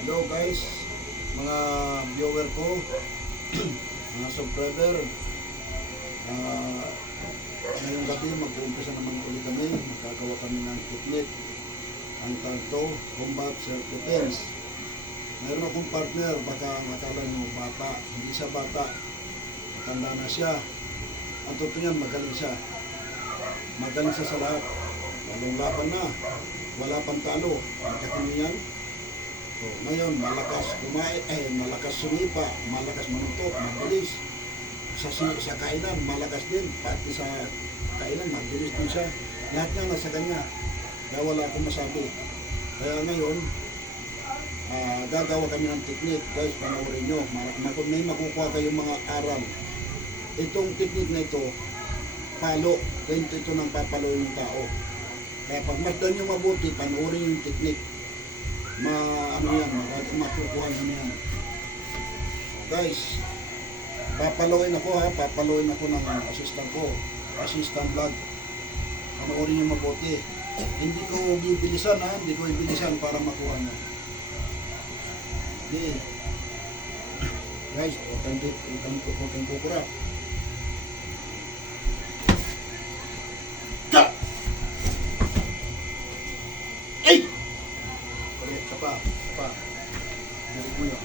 Hello guys, mga viewer ko, mga subscriber. Ah, Ngayong gabi mag-uumpisa naman ulit kami. Magkagawa kami ng technique. Ang tanto, combat self-defense. Mayroon akong partner, baka ang akala nyo bata. Hindi siya bata, matanda na siya. Ang totoo niyan, magaling siya. Magaling siya sa lahat. Walong laban na, wala pang talo. Magkakami yan. So, ngayon, malakas kumain, malakas sumipa, malakas manutok, mabilis. Sa kainan, malakas din. Pati sa kainan, mabilis din siya. Lahat nga nasa kanya. Kaya wala akong masabi. Kaya ngayon, gagawa kami ng technique. Guys, panoorin nyo. May makukuha kayong mga aral. Itong technique na ito, palo. Kaya ito nang papalo yung tao. Kaya pag masdan nyo mabuti, panoorin yung technique. Makukuha nyo yan. Guys, papaluin ako ng assistant ko, assistant vlog. Panoorin nyo mabuti. Hindi ko bibilisan hindi ko ibilisan para makuha nyo. Hindi. Guys, huwag kukurap. Ay! Isa pa. Galit mo yun.